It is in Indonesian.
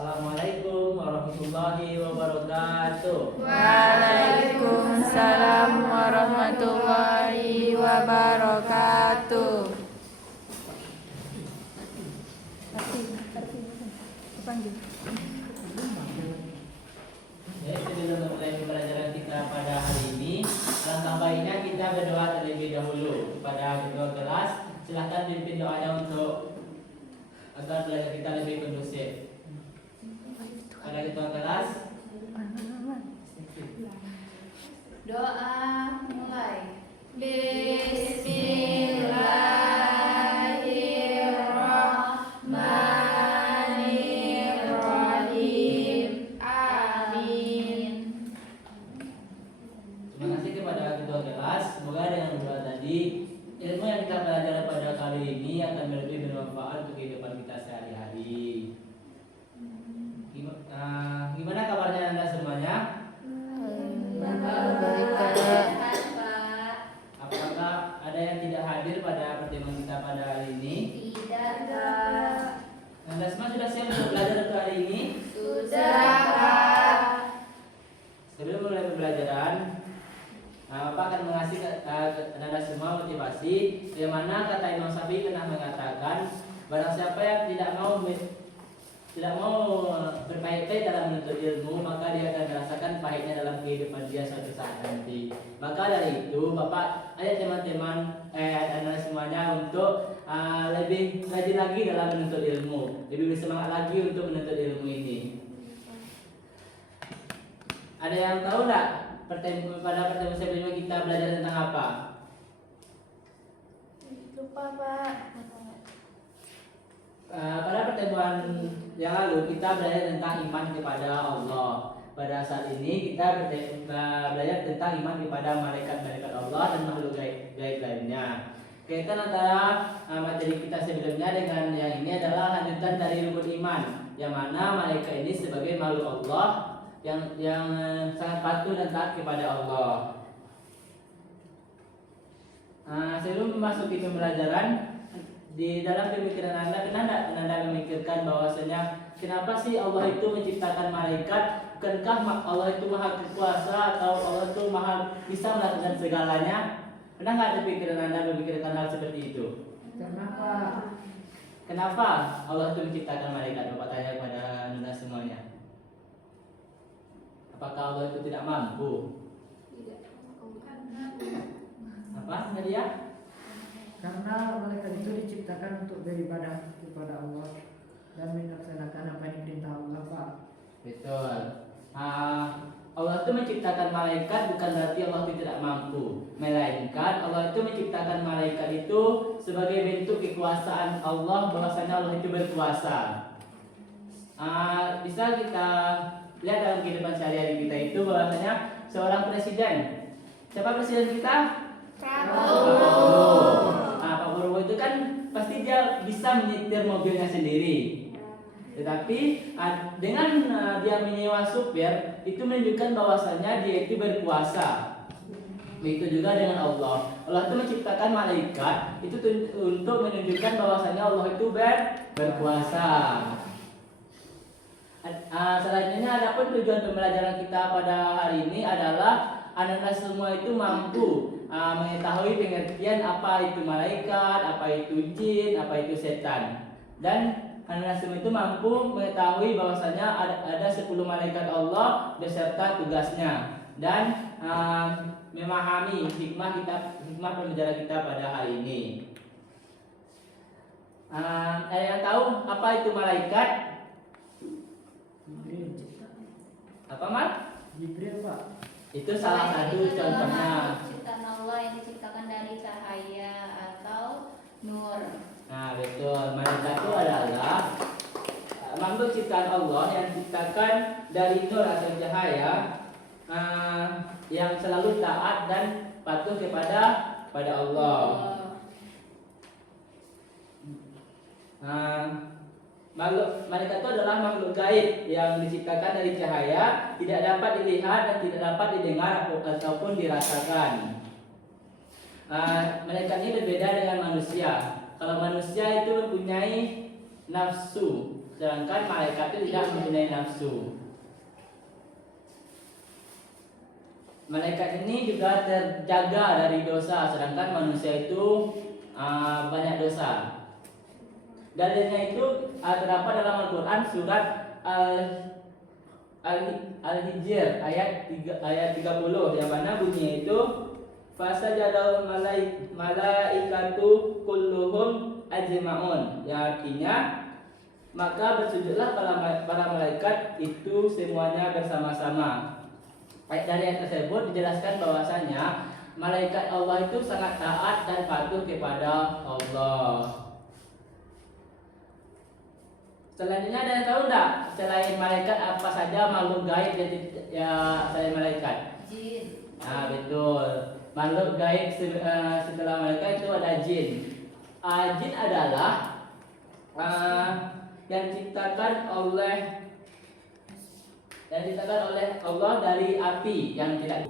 Assalamualaikum warahmatullahi wabarakatuh. Waalaikumsalam warahmatullahi wabarakatuh. Sebelum memulai pembelajaran kita pada hari ini, alangkah baiknya kita berdoa terlebih dahulu kepada ketua kelas. Silahkan pimpin doanya untuk agar belajar kita lebih kondusif. Pada ketua kelas, doa mulai. Bismillahirrahmanirrahim. Amin. terima kasih kepada ketua kelas. Semoga dengan doa tadi ilmu yang kita pelajari pada kali ini akan lebih bermanfaat untuk kehidupan kita sehari-hari. Gimana kabarnya Anda semuanya? Sehat, Pak. Apakah ada yang tidak hadir pada pertemuan kita pada hari ini? Tidak, Pak. Anda semua sudah siap untuk belajar untuk hari ini? Sudah, Pak. Sebelum mulai pembelajaran, Bapak akan mengasih Anda semua motivasi yang mana kata Imam Syafi'i pernah mengatakan, barang siapa yang tidak mau berpahit-pahit dalam menuntut ilmu, maka dia akan merasakan pahitnya dalam kehidupan dia suatu saat nanti. Maka dari itu, Bapak ajak teman-teman Anda semuanya untuk lebih rajin lagi dalam menuntut ilmu, lebih bersemangat lagi untuk menuntut ilmu ini. Ada yang tahu nggak pada pertemuan sebelumnya kita belajar tentang apa? Lupa, Pak. Pada pertemuan yang lalu kita belajar tentang iman kepada Allah. Pada saat ini kita belajar tentang iman kepada malaikat-malaikat Allah dan makhluk gaib lainnya. Kaitan antara materi kita sebelumnya dengan yang ini adalah lanjutan dari rukun iman, yang mana malaikat ini sebagai makhluk Allah yang sangat patuh dan taat kepada Allah. Sebelum memasuki pembelajaran, di dalam pemikiran Anda, pernah Anda memikirkan bahwasanya kenapa sih Allah itu menciptakan malaikat? Bukankah Allah itu maha kuasa atau Allah itu maha bisa melakukan segalanya? Pernah nggak ada pikiran Anda memikirkan hal seperti itu? Kenapa Allah itu menciptakan malaikat? Bapak tanya kepada Anda semuanya. Apakah Allah itu tidak mampu? Apa Nadia? Karena malaikat itu diciptakan untuk beribadah kepada Allah dan melaksanakan apa yang diperintah Allah, Pak. Betul. Allah itu menciptakan malaikat bukan berarti Allah itu tidak mampu, melainkan Allah itu menciptakan malaikat itu sebagai bentuk kekuasaan Allah, bahwasanya Allah itu berkuasa. Bisa kita lihat dalam kehidupan sehari-hari kita itu bahwasanya seorang presiden, siapa presiden kita? Prabowo. Pak Prabowo itu kan pasti dia bisa menyetir mobilnya sendiri. Tetapi dengan dia menyewa supir itu menunjukkan bahwasanya dia itu berkuasa. Begitu juga dengan Allah. Allah itu menciptakan malaikat itu untuk menunjukkan bahwasanya Allah itu berkuasa. Selanjutnya adapun tujuan pembelajaran kita pada hari ini adalah anak-anak semua itu mampu mengetahui pengertian apa itu malaikat, apa itu jin, apa itu setan. Dan anak-anak semua itu mampu mengetahui bahwasanya ada 10 malaikat Allah beserta tugasnya, dan memahami hikmah pembelajaran kita pada hari ini. Ada yang tahu apa itu malaikat? Apa Mat? Jibril, Pak. Itu salah satu contohnya. Ciptaan Allah yang diciptakan dari cahaya atau nur. Nah betul, malaikat itu adalah makhluk ciptaan Allah yang diciptakan dari nur atau cahaya, yang selalu taat dan patuh kepada Allah. Malaikat itu adalah makhluk gaib yang diciptakan dari cahaya, tidak dapat dilihat dan tidak dapat didengar ataupun dirasakan. Malaikat ini berbeda dengan manusia. Kalau manusia itu mempunyai nafsu, sedangkan malaikat itu tidak mempunyai nafsu. Malaikat ini juga terjaga dari dosa, sedangkan manusia itu banyak dosa. Dalilnya itu terdapat dalam Al-Quran surat Al-Hijr ayat 30, yang mana bunyinya itu fasajadal malaikatu kulluhum ajma'un, yang artinya maka bersujudlah para malaikat itu semuanya bersama-sama. Dari ayat tersebut dijelaskan bahwasanya malaikat Allah itu sangat taat dan patuh kepada Allah. Selanjutnya ada yang tahu enggak selain malaikat apa saja makhluk gaib ya selain malaikat? Jin. Nah, betul. Makhluk gaib setelah malaikat itu ada jin. Jin adalah yang diciptakan oleh Allah dari api yang tidak